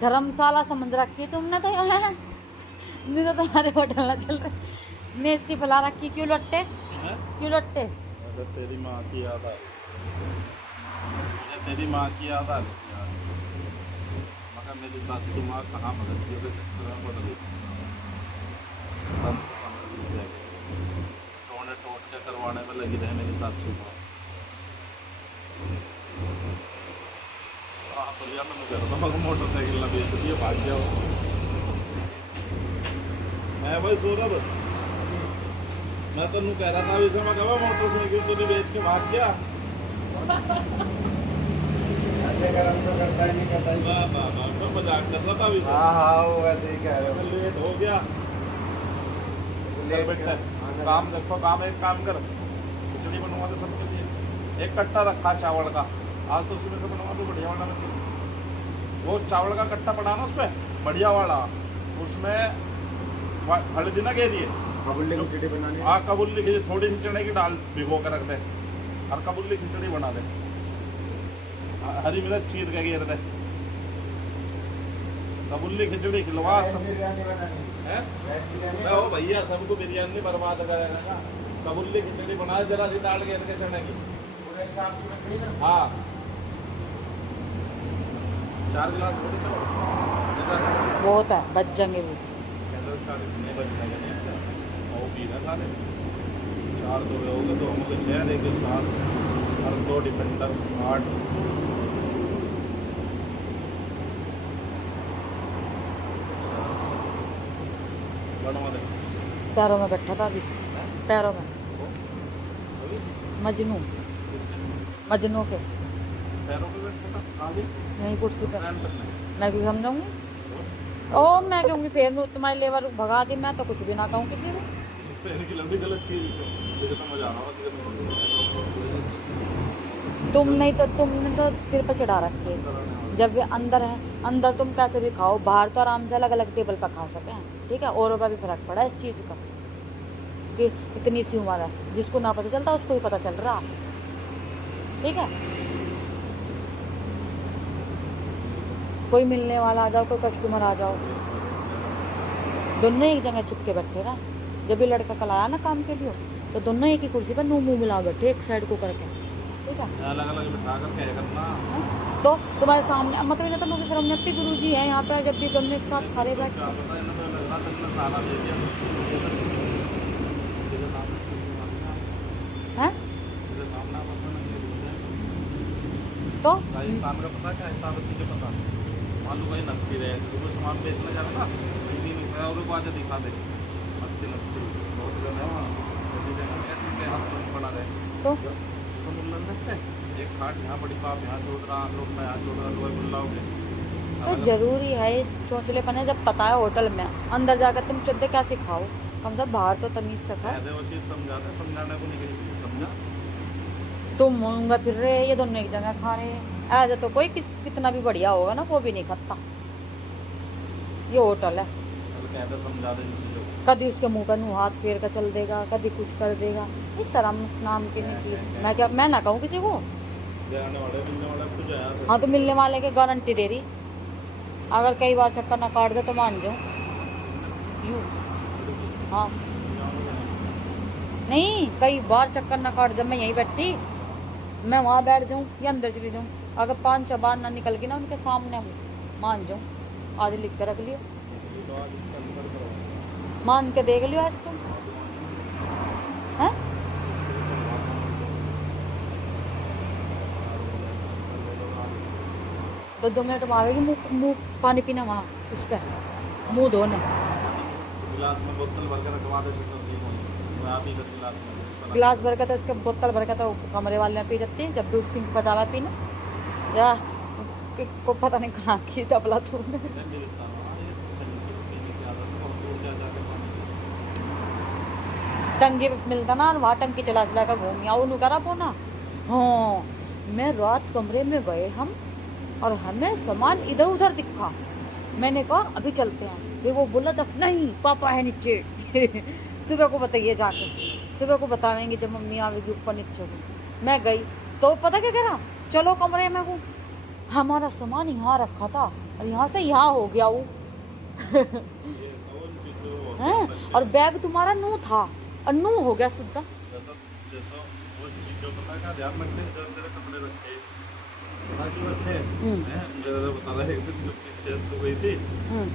धर्मशाला समझ रखी है तुमने तो यहाँ। नहीं तो तुम्हारे होटल ना चल रहे। नेस्ती फैला रखी, क्यों लट्टे? हैं? क्यों लट्टे? अरे तेरी माँ की याद आ मुझे तेरी माँ की याद आ रही थी यार। मगर मेरी सासू माँ कहाँ भगत के चक्कर में पड़ गई। टोने टोट के करवाने में लगी रहे मेरी सासू माँ। हाँ बढ़िया मैंने कह रहा था मगर मोटरसाइकिल ना बेच दिए भाग गया वो। मैं भाई सौरभ मैं तेन कह रहा था वैसे मैं कहा मोटरसाइकिल तो नहीं बेच के भाग गया। वाह वाह वाह मैं मजाक कर रहा था वैसे। हाँ वो वैसे ही कह रहे हो। लेट हो गया। चल बेटा काम देखो काम एक काम कर खिचड़ी बनवा दे सबके लिए। एक कट्टा रखा चावल का आज तो उसी में से बनवा दो बढ़िया वाला में से। वो चावल का कट्टा पड़ा ना उसमें बढ़िया वाला उसमें हल्दी ना घेरिए। कबूली की खिचड़ी बनानी है। हाँ कबूली खिचड़ी थोड़ी सी चने की दाल भिगो कर रख दे और कबूली खिचड़ी बना दे। हरी मिर्च चीर के घेर दे। कबूली खिचड़ी खिलवा सब बिरयानी बनानी है। वेज बिरयानी। ओ भैया सबको बिरयानी बर्बाद करेगा ना। कबूली खिचड़ी बनाए जरा सी दाल घेर के चने की। पूरे स्टाफ की बन गई ना। हाँ 4 गिलास थोड़ी तो बहुत है, बच जाएंगे वो। नहीं बचने का नहीं है। वो पी रहे सारे 4 तो हो गए तो हम लोग 6 देंगे 7 और 2 डिफेंडर 8। बनवा दे पैरों में बैठा था अभी, पैरों में। मजनू, मजनू के पैरों पे बैठा था कहाँ से यहीं कुर्सी पे। फैन पर नहीं। मैं क्यों समझाऊंगी? ओ मैं कहूँगी फिर तुम्हारी लेवर भगा दी, मैं तो कुछ भी ना कहूँ किसी को। पैर की लंबी गलत थी मुझे तो मजा आ रहा तुमने तो सिर पर चढ़ा रखी है। जब वे अंदर है, अंदर तुम कैसे भी खाओ, बाहर तो आराम से अलग अलग टेबल पर खा सकें। ठीक है, औरों का भी फर्क पड़ा है इस चीज़ का कि इतनी सी उम्र है, जिसको ना पता चलता उसको भी पता चल रहा। ठीक है, कोई मिलने वाला आ जाओ, कोई कस्टमर आ जाओ, दोनों एक जगह चिपके बैठे ना। जब भी लड़का कल आया ना काम के लिए तो दोनों एक ही कुर्सी पर मुंह मिला बैठे, एक साइड को करके। ठीक है, अलग अलग बिठा कर क्या करना। तो तुम्हारे सामने मतलब इन्हें तो लोग शर्म अपनी गुरु जी है यहाँ पे, जब भी दोनों एक साथ खड़े बैठ क्या पता इन्हें तो लग रहा था इतना सारा दे दिया। हैं मुझे नाम ना पता नहीं है। तो राजस्थान का पता क्या हिसाबती के पता मालूम वही नकदी रहे जो सामान बेचने जाना ना नहीं और को आज दिखा दे नकदी नकदी बहुत जगह है वहाँ ऐसी जगह में हाथ बना रहे तो समुल्लन रखते एक खाट यहाँ बड़ी पाप यहाँ छोड़ रहा लोग मैं यहाँ छोड़ रहा लोग बुलाओगे। तो जरूरी है ये चौंचलेपन है, जब पता है होटल में अंदर जाकर तुम चुद्दे कैसे खाओ, कम से कम बाहर तो तमीज से खाओ। वो चीज़ समझाते समझाने को नहीं कहीं समझा। तुम मूंगा फिर रहे, ये दोनों एक जगह खा रहे हैं। ऐसे तो कोई कितना भी बढ़िया होगा ना वो भी नहीं खाता। ये होटल है, कहते समझा दे इन चीज़ों को। कभी उसके मुंह पर मुँह हाथ फेर कर चल देगा, कभी कुछ कर देगा। इस शर्म नाम की नहीं चीज़ मैं क्या मैं ना कहूँ किसी को। आने वाले मिलने वाला कुछ आया हाँ तो मिलने वाले के गारंटी दे रही, अगर कई बार चक्कर ना काट दे तो मान जाऊँ यूँ। हाँ नहीं, कई बार चक्कर ना काट, जब मैं यहीं बैठी मैं वहाँ बैठ जाऊँ या अंदर चली जाऊँ, अगर 5 बार ना निकल गई ना उनके सामने हूँ, मान जाऊँ। आज लिख कर रख लियो, मान के देख लियो आज तुम हैं। तो 2 मिनट में आवेगी मुँह पानी पीना वहाँ उस पर मुँह धोने। गिलास में बोतल भर के रखवा दे सब्जी को मैं आप ही कर गिलास में गिलास भर के तो इसके बोतल भर के तो कमरे वाले ने पी जाती है, जब भी उस सिंक बतावा पीना या को पता नहीं कहाँ की तबला तूने। टंकी मिलता ना वहाँ टंकी चला चला कर घूम आओ करा पोना। हाँ मैं रात कमरे में गए हम और हमें सामान इधर उधर दिखा, मैंने कहा अभी चलते हैं। फिर वो बोला दक्ष नहीं पापा है नीचे सुबह को बताइए जाके, सुबह को बतावेंगे जब मम्मी आवेगी ऊपर नीचे को। मैं गई तो पता क्या कह रहा, चलो कमरे में हूँ, हमारा सामान यहाँ रखा था और यहाँ से यहाँ हो गया वो ये सब चीज़ों हैं। और बैग तुम्हारा नू था और नू हो गया सीधा। जैसा जैसा वो चीज़ों पता का ध्यान रखते हैं, जो तेरे कपड़े रखे पता क्यों रखे हैं, जरा बता रहा है। एक दिन जब पिक्चर तो गई थी,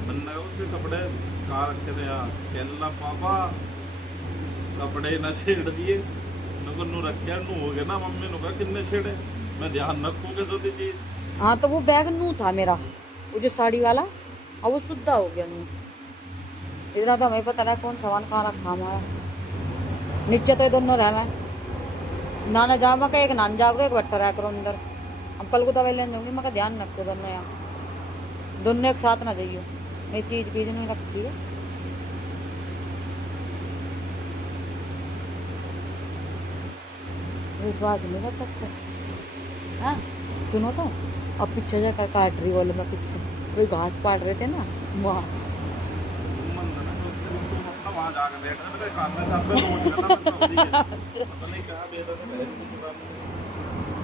बनना है उसके कपड़े कहाँ रखे थे यहाँ, कहना पापा कपड़े ना छेड़ दिए, नुको नू रखे नू हो गया ना, मम्मी नु कहा किन्ने छेड़े, मैं ध्यान रखूँगा जो दी चीज। हाँ तो वो बैग नू था मेरा, वो जो साड़ी वाला, और वो शुद्धा हो गया नू। इतना तो हमें पता नहीं कौन सामान कहाँ रखा हमारा। नीचे तो ये दोनों रह मैं नाना जा मैं एक नान जागरो एक बट्टा रह करो अंदर। हम कल को दवाई लेने जाऊंगी, मैं ध्यान रखो दोनों यहाँ, दोनों एक साथ ना जाइयो, मेरी चीज बीज नहीं रखी है। विश्वास नहीं कर सकते। हाँ सुनो तो, अब पीछे जाकर काट रही बोले, मैं पीछे वही घास काट रहे थे ना वहाँ। वहाँ जाकर देखना मेरे कान में छाप पे नोट करना, मैं सऊदी है पता नहीं क्या बेटा ने बहन की दुकान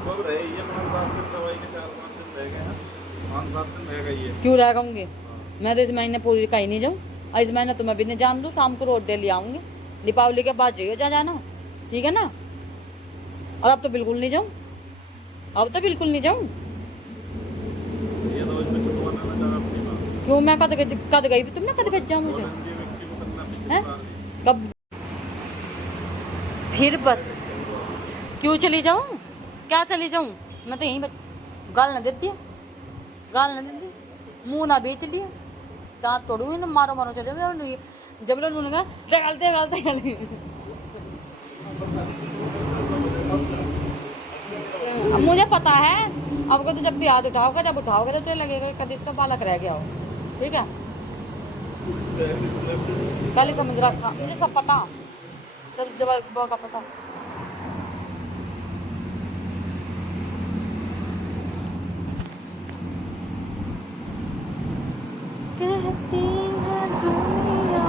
कब रहे ये 5-7 दिन, दवाई के 4-5 दिन रह गए हैं, 5-7 दिन रह गई है। क्यों रह गऊंगी मैं तो इस महीने पूरी कहीं नहीं जाऊँ, और इस महीने तुम्हें भी नहीं जान दूँ, शाम को रोड डेली आऊँगी, दीपावली के बाद जाइए जा जाना, ठीक है ना। और अब तो बिल्कुल नहीं जाऊँ, अब तो बिल्कुल नहीं जाऊँ। ये तो इसमें छुटवाना ना जरा अपनी बात। क्यों मैं कद गई तुमने कद भेजा मुझे हिंदी व्यक्ति को करना पिछली हैं? बार। कब फिर पर क्यों चली जाऊँ, क्या चली जाऊँ, मैं तो यहीं गाल न देती है, गाल न देती, मुंह ना बेच लिया, दांत तोड़ूंगी ना, मारो मारो चले गए जब लोग उन्होंने कहा गलते मुझे पता है। अब तो जब भी हाथ उठाओगे, जब उठाओगे तो तुझे लगेगा कि कभी इसका बालक रह गया हो, ठीक है। कल ही समझ रखा, मुझे सब पता, सब जब का पता। कहती है दुनिया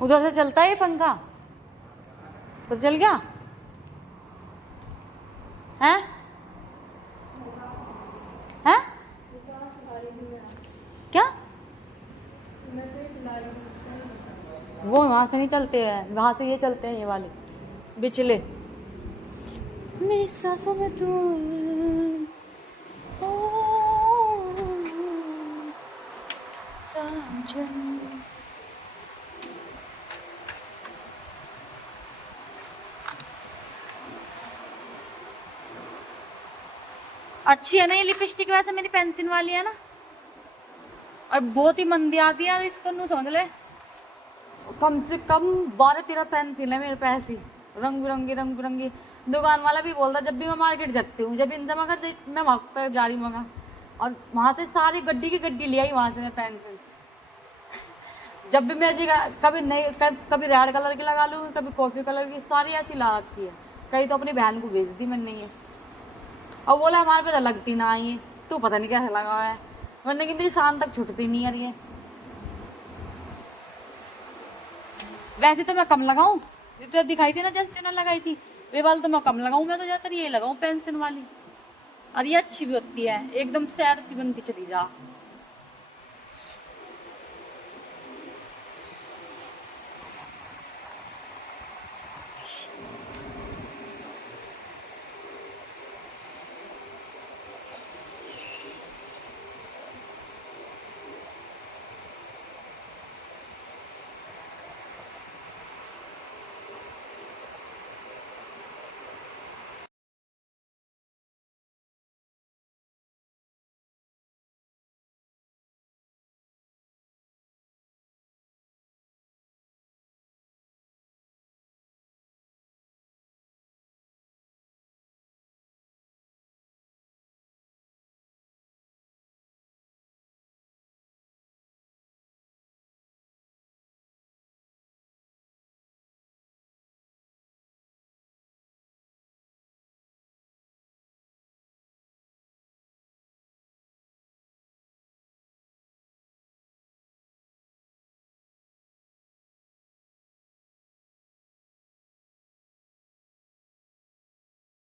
उधर से चलता है पंखा, तो चल गया है, हैं? क्या वो वहां से नहीं चलते हैं, वहां से ये चलते हैं, ये वाले बिचले। मेरी सांसों में तू साजन। अच्छी है ना ये लिपस्टिक, वैसे मेरी पेंसिल वाली है ना, और बहुत ही मंदी आती है इसको, नू समझ ले कम से कम 12-13 पेंसिल है मेरे पास ही, रंग बिरंगी। दुकान वाला भी बोलता जब भी मैं मार्केट जाती हूँ, जब इनसे मगर मैं भागता जा रही हूँ, और वहाँ से सारी गड्डी की गड्डी ले आई वहाँ से मैं पेंसिल। जब भी मैं जी कभी नहीं कभी रेड कलर की लगा लूँगी, कभी कॉफ़ी कलर की, सारी ऐसी ला रखी है। कहीं तो अपनी बहन को भेज दी मैंने ये, और बोला हमारे पे तो लगती ना आई है, तू पता नहीं कैसे लगा है, वरना कि मेरी शान तक छुटती नहीं है ये। वैसे तो मैं कम लगाऊं, तो दिखाई थी ना जैसे तूने लगाई थी वे वाली, तो मैं कम लगाऊं, मैं तो ज़्यादातर ये लगाऊं पेंसिल वाली, और ये अच्छी भी होती है, एकदम सैड सी बन के चली जा।